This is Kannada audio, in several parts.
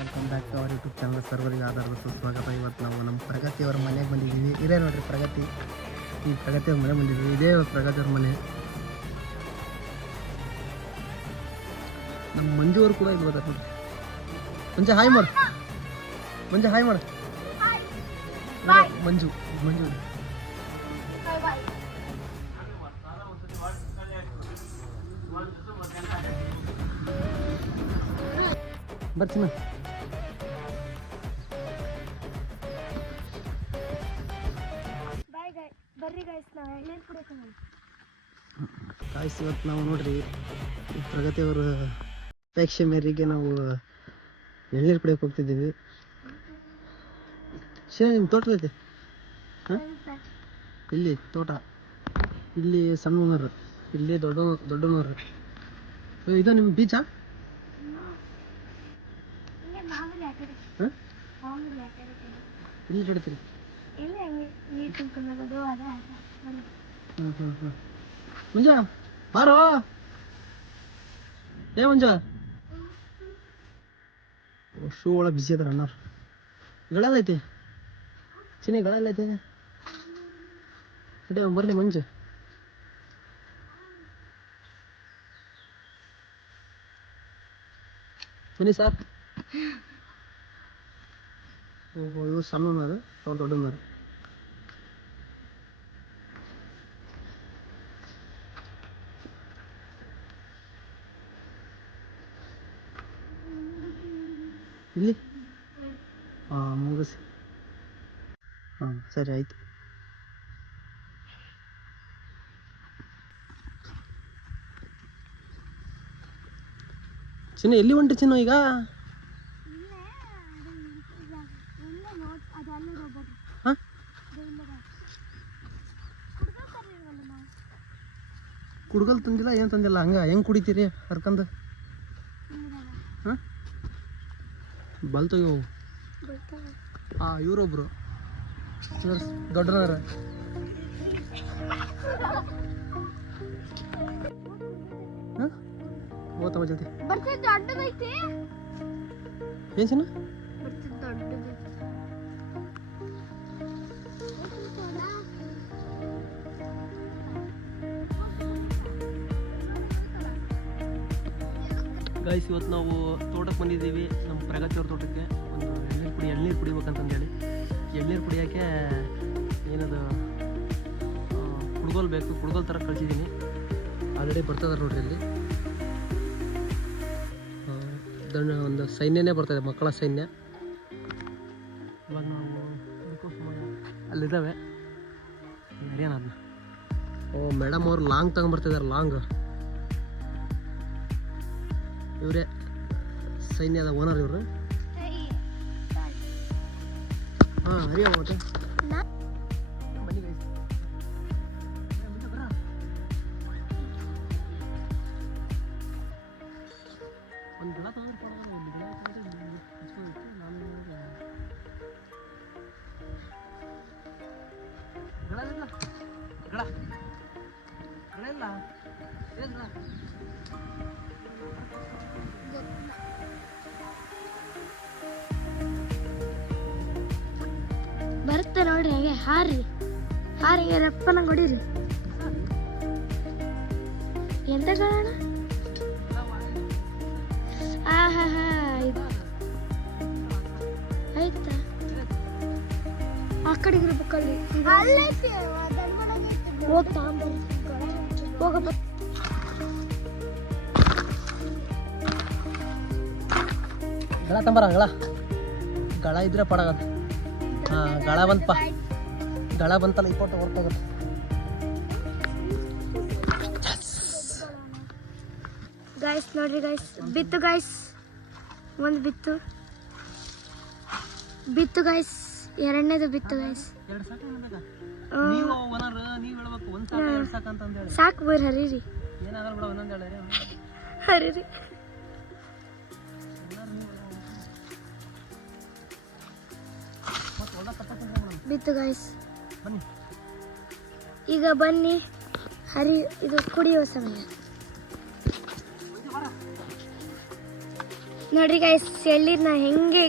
Welcome back to our YouTube channel. ಸರ್ವರಿಗೆ ಆಧಾರದ ಸುಸ್ವಾಗತ. ಇವತ್ತು ನಾವು ನಮ್ಮ ಪ್ರಗತಿಯವರ ಮನೆಗೆ ಬಂದಿದ್ದೀವಿ. ಇದೇ ನೋಡಿರಿ ಪ್ರಗತಿ, ಈ ಪ್ರಗತಿಯವ್ರ ಮನೆ ಬಂದಿದ್ದೀವಿ. ಇದೇ ಪ್ರಗತಿಯವ್ರ ಮನೆ. ನಮ್ಮ ಮಂಜುವರು ಕೂಡ ಇಲ್ಲಿ ಬರ್ತಾರೆ ನೋಡಿ. ಮಂಜು ಹಾಯ್ ಮಾಡು, ಮಂಜು ಹಾಯ್ ಮಾಡು. ಮಂಜು ಮಂಜು ಬರ್ತೀನಿ. ಕಾಯ್ಸ್ ಇವತ್ತು ನಾವು ನೋಡ್ರಿ ಪ್ರಗತಿಯವರ ಅಪೇಕ್ಷೆ ಮೇರೆಗೆ ನಾವು ಎಳ್ನೀರು ಕುಡಿಯೋಕೆ ಹೋಗ್ತಿದ್ದೀವಿ. ಶೇರ್ ನಿಮ್ಮ ತೋಟ ಐತೆ? ಹಾಂ, ಇಲ್ಲಿ ತೋಟ, ಇಲ್ಲಿ ಸಣ್ಣನೂರು, ಇಲ್ಲಿ ದೊಡ್ಡನೂರು. ಇದು ನಿಮ್ಮ ಬೀಚಾ? ಇಲ್ಲಿ ಹಿಡ್ತೀರಿ? ಮುಂಜ ಬಾರೋ. ಏ ಮುಂಜ, ಶೂ ಒಳಗೆ ಬಿಸಿ ಅದಾರ ಅಣ್ಣವ್ರು. ಗಳಲ್ಲೈತಿ ಚಿನಿ, ಗಳಲ್ಲೈತಿ. ಇಡೇ ಬರ್ಲಿ ಮಂಜು. ಬನ್ನಿ ಸಾರ್. ಓಹೋ, ಇವು ಸಣ್ಣನರು, ಅವ್ರು ದೊಡ್ಡನರು. ಇಲ್ಲಿ ಹಾಂ ಮುಗಿಸಿ. ಹಾಂ ಸರಿ ಆಯಿತು. ಚಿನ್ನ ಎಲ್ಲಿ ಹೊಂಟಿ ಚಿನ್ನ ಈಗ? ಹಾಂ, ಕುಡ್ಗಲ್ ತಂದಿಲ್ಲ, ಏನು ತಂದಿಲ್ಲ, ಹಂಗೆ ಹೆಂಗೆ ಕುಡಿತೀರಿ ಹರ್ಕಂದು? ಹಾಂ, ಬಲ್ತೋಗಿ ಹೋಗು. ಹಾಂ, ಇವರೊಬ್ರು ದೊಡ್ಡನವ್ರ. ಹಾಂ, ಓದ್ತವ ಜಲ್ದಿ. ಏನು ಚಿನ್ನ? ಗೈಸ್, ಇವತ್ತು ನಾವು ತೋಟಕ್ಕೆ ಬಂದಿದ್ದೀವಿ, ನಮ್ಮ ಪ್ರಗತಿಯವ್ರ ತೋಟಕ್ಕೆ. ಒಂದು ಎಳ್ನೀರು ಕುಡಿಬೇಕಂತಂದೇಳಿ ಎಳ್ನೀರು ಕುಡಿಯೋಕ್ಕೆ ಏನದು ಕುಡ್ಗೋಲ್ ಬೇಕು. ಕುಡ್ಗೋಲ್ ಥರ ಕಳಿಸಿದ್ದೀನಿ. ಆಲ್ರೆಡಿ ಬರ್ತದಾರೆ ನೋಡ್ರಿ. ಇಲ್ಲಿ ಒಂದು ಸೈನ್ಯನೇ ಬರ್ತದೆ, ಮಕ್ಕಳ ಸೈನ್ಯ. ಇವಾಗ ನಾವು ಅಲ್ಲಿದ್ದಾವೆ. ಏನದನ್ನ, ಓ ಮೇಡಮ್ ಅವ್ರು ಲಾಂಗ್ ತಗೊಂಡ್ಬರ್ತಿದ್ದಾರೆ. ಲಾಂಗ್ ಇವರೇ ಸೈನ್ಯದ ಓನರ್ ಇವರು. ಹಾಂ, ಹರಿಯ ಮತ್ತೆ ಬನ್ನಿ ಗೈಸ್. ಒಂದು ಗಿಡ ತಗೊಂಡು ಬರುತ್ತೆ ನೋಡ್ರಿ. ಹಾಗೆ ಹಾರಿ ರಪ್ಪನ ಹೊಡೀರಿ. ಎಂತ ಗಳಣ? ಹಾ ಇದು ಆಯ್ತಾ? ಆ ಕಡೆಗೆ ಇರ್ಬೇಕಲ್ಲಿ. ಹೋಗ್ತಾ ಹೋಗಪ್ಪ. ಗಳ ತಂಬರ, ಗಳ ಇದ್ರೆ ಪಡಗದ. ಹಾಂ, ಗಳ ಬಂತಪ್ಪ, ಗಳ ಬಂತಲ್ಲ. ಇಪ್ಪತ್ತು ಹೊರಟೋಗುತ್ತೆ. ಗೈಸ್ ನೋಡ್ರಿ ಗೈಸ್, ಬಿತ್ತು ಗೈಸ್. ಒಂದು ಬಿತ್ತು ಗೈಸ್. ಎರಡನೇದು ಬಿತ್ತು ಗೈಸ್. ಸಾಕು ಬರ್ ಹರಿರಿ. ಹರಿರಿ. ಬಿತ್ತು ಗೈಸ್. ಈಗ ಬನ್ನಿ ಹರಿ, ಇದು ಕುಡಿಯುವ ಸಮಯ. ನೋಡ್ರಿ ಗೈಸ್ ಎಳ್ನೀರ್ನ ಹೆಂಗೆ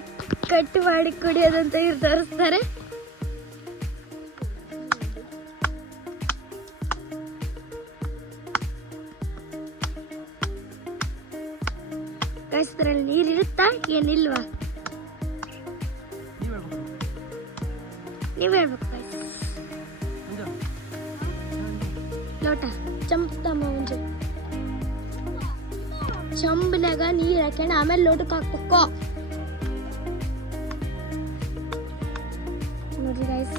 ಕಟ್ ಮಾಡಿ ಕುಡಿಯೋದಂತ ಇವ್ರು ತೋರಿಸ್ತಾರೆ. ಗೈಸ್ ಇದ್ರಲ್ಲಿ ನೀರ್ ಇರುತ್ತಾ ಏನಿಲ್ವಾ ನೀವ್ ಹೇಳ್ಬೇಕು ಗೈಸ್. ಲೋಟ ಚಂಪ್ತಮ್ಮ ಮುಂಚೆ ಚಂಬ್ನಾಗ ನೀರ್ ಹಾಕೊಂಡು ಆಮೇಲೆ ಲೋಟಕ್ಕೆ ಹಾಕ್ಬೇಕು. ನೋಡ್ರಿ ಗೈಸ್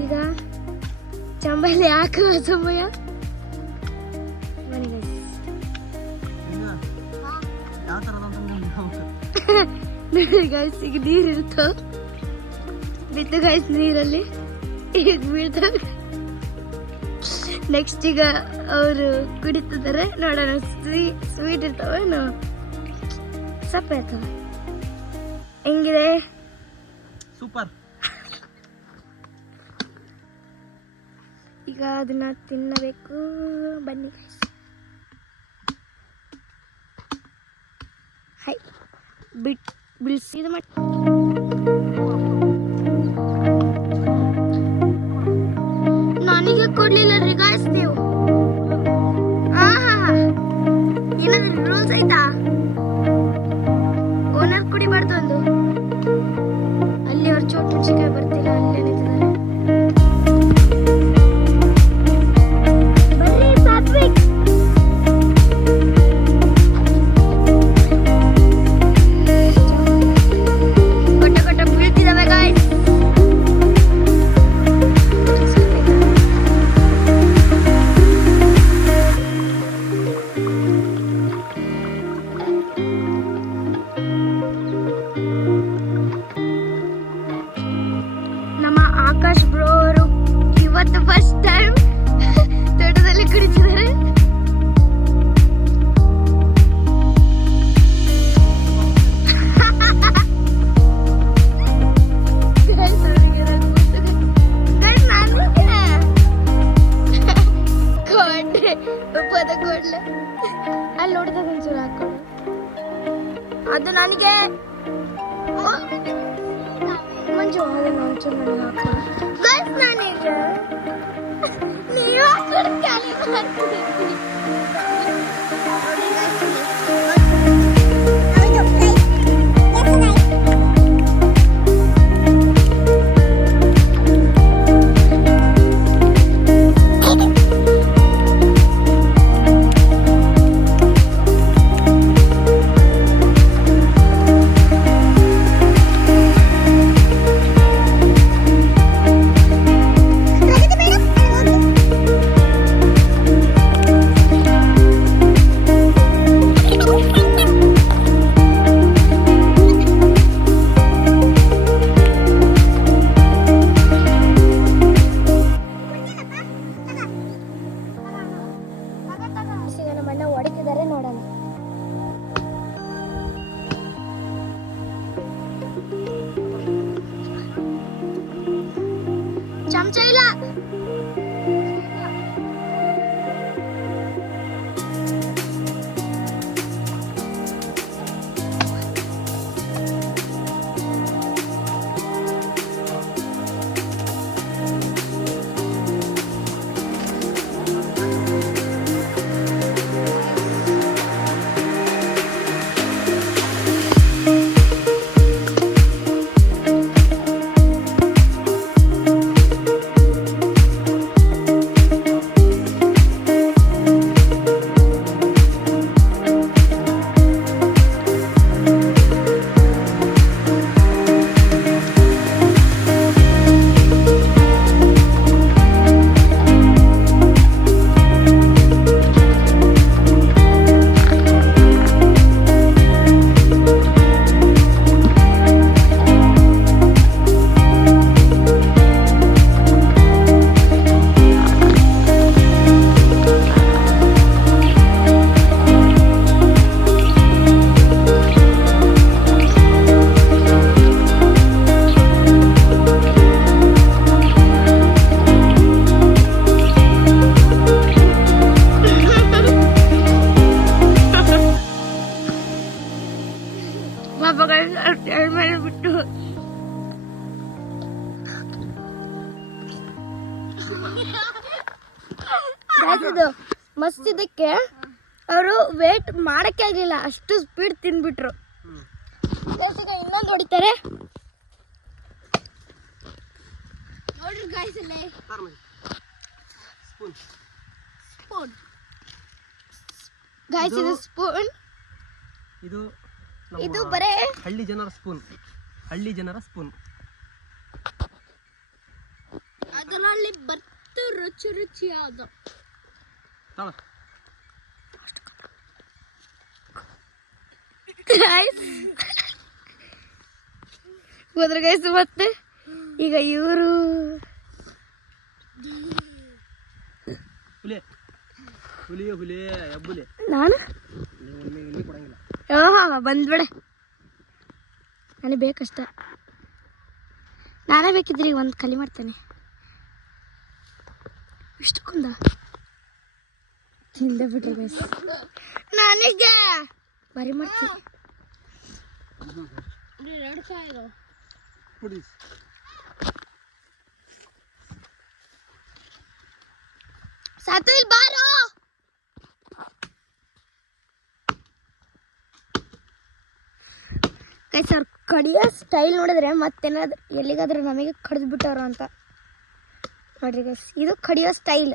ಈಗ ಚಂಬಲ್ಲಿ ಹಾಕುವ ಸಮಯ. ಬನ್ನಿ ಗೈಸ್. ನೋಡ್ರಿ ಗೈಸ್ ಈಗ ನೀರ್ ಇರುತ್ತೋ ಬಿತ್ತು ಗೈಸ್ ನೀರಲ್ಲಿ ಈಗ ಬೀಳ್ತಾವೆ. ನೆಕ್ಸ್ಟ್ ಈಗ ಅವರು ಕುಡಿತಿದ್ದಾರೆ ನೋಡೋಣ. ಸ್ವೀಟ್ ಇರ್ತಾವೆ ಸಪ್ಪೆ ಇರ್ತವೆ. ಹೆಂಗಿದೆ? ಸೂಪರ್. ಈಗ ಅದನ್ನ ತಿನ್ನಬೇಕು. ಬನ್ನಿ ಹೈ ಬಿಡಿಸಿ ಇದು ಮಾಡಿ. ನನಗೆ ಕೊಡ್ಲಿಲ್ಲ ರೀ ಗಾಯ್ಸ್ ನೀವು. ಏನಾದ್ರು ರೂಲ್ಸ್ ಆಯ್ತಾ? ಓನರ್ ಕುಡಿಬಾರ್ದು ಒಂದು. ಅಲ್ಲಿ ಅವ್ರ ಚೋಟ್ ಮೆಣಸಿನ್ಕಾಯಿ ಬರ್ತಿಲ್ಲ, ಅಲ್ಲೇ ನಿಂತಿದ್ದಾರೆ. ಕೊಟ್ಟ ಬೀಳ್ತಿದಾವೆ ಗಾಯ್ಸ್. ನಮ್ಮ ಆಕಾಶ್ ಬ್ರೋ ಅವರು ಇವತ್ತು ಫಸ್ಟ್ ಟೈಮ್ ತೋಟದಲ್ಲಿ ಕುಡಿತಿದ್ದಾರೆ. ಅಲ್ಲಿ ನೋಡಿದಾಗ ಒಂಚೂರು ಹಾಕೊಳ್ಳು. ಅದು ನನಗೆ ಮಂಜು ಅದನ್ನ ಒಂಚೂರು ನನಗೆ ಹಾಕೊಳ್ಳು. ನನಗೆ ನೀವು ಹಾಕೊಂಡು ಖಾಲಿ ಮಾಡ್ತಿದ್ದೀನಿ. ನಮ್ಮಣ್ಣ ಹೊಡಿತಿದ್ದಾರೆ ನೋಡೋಣ. ಚಮಚ ಇಲ್ಲ. ಬಿಟ್ಟು ಇದು ಮಸ್ತ್ ಇದಕ್ಕೆ ಅವರು ವೇಟ್ ಮಾಡಕ್ಕೆ ಆಗ್ಲಿಲ್ಲ, ಅಷ್ಟು ಸ್ಪೀಡ್ ತಿಂದ್ಬಿಟ್ರು. ಇನ್ನೊಂದು ಹೊಡಿತಾರೆ ನೋಡ್ರಿ ಗಾಯ್ಸ್. ಅಲ್ಲೇ ಸ್ಪೂನ್ ಗಾಯ್ಸ್, ಇದು ಸ್ಪೂನ್. ಇದು ಬರೇ ಹಳ್ಳಿ ಜನರ ಸ್ಪೂನ್. ಅದರಲ್ಲಿ ಬತ್ತು ರುಚಿ ಯಾವುದು ಹೋದ್ರ ಗೈಸ್. ಮತ್ತೆ ಈಗ ಇವರು ನಾನು ಬಂದ್ಬಿಡೆ, ನನಗೆ ಬೇಕಷ್ಟ. ನಾನೇ ಬೇಕಿದ್ರಿ ಒಂದು ಖಾಲಿ ಮಾಡ್ತೇನೆ. ಇಷ್ಟು ಕುಂದ ತಿಂದ ಬಿಟ್ರೆ ಗೈಸ್, ನನಗೆ ಬರಿ ಮಾಡ್ತೀನಿ. ಸಾತು ಇಲ್ಲಿ ಬಾರೋ. ಗೈಸ್ ಅವ್ರು ಕಡಿಯೋ ಸ್ಟೈಲ್ ನೋಡಿದ್ರೆ ಮತ್ತೇನಾದ್ರು ಎಲ್ಲಿಗಾದ್ರೂ ನಮಗೆ ಕಡ್ದು ಬಿಟ್ಟವ್ರು ಅಂತ ನೋಡ್ರಿ ಗೈಸ್. ಇದು ಕಡಿಯೋ ಸ್ಟೈಲ್,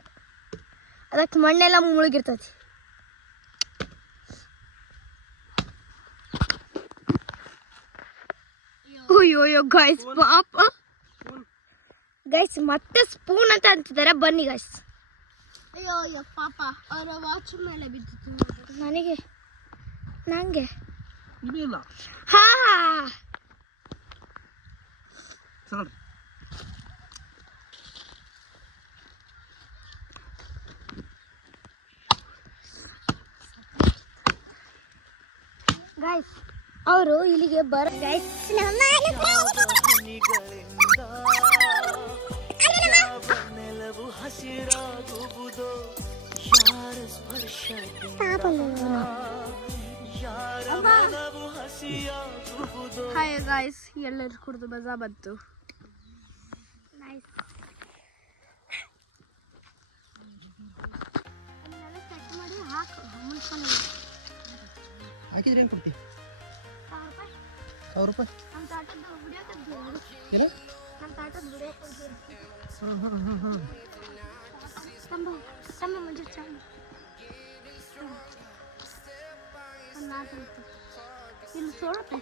ಅದಕ್ಕೆ ಮಣ್ಣೆಲ್ಲ ಮುಳುಗಿರ್ತೈತಿ. ಅಯ್ಯೋ ಗೈಸ್ ಪಾಪ ಗೈಸ್, ಮತ್ತೆ ಸ್ಪೂನ್ ಅಂತ ಅಂತಿದ್ದಾರೆ. ಬನ್ನಿ ಗೈಸ್. ಅಯ್ಯೋ ಪಾಪ ಅವರ ವಾಚ್ ಮೇಲೆ ಬಿದ್ದಿತ್ತು. ನಂಗೆ ಹಾ ಗೈಸ್ ಅವರು ಇಲ್ಲಿಗೆ ಬರ ಗೈಸ್. ಹಾಯ್ ಗೈಸ್, ಎಲ್ಲರೂ ಕುಡಿದು ಮಜಾ ಬಂತು. ಹಾಕಿದ್ರೆ ಏನು ಕೊಡ್ತಿ? 1,000 ರೂಪಾಯಿ. ಏನು? ಇಲ್ಲಿ ಸೋಡತ್ತೆ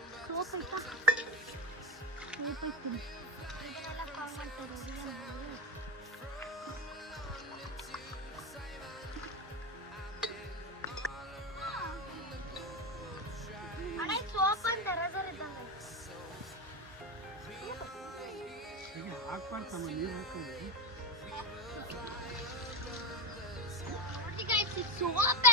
ಸೋಪ್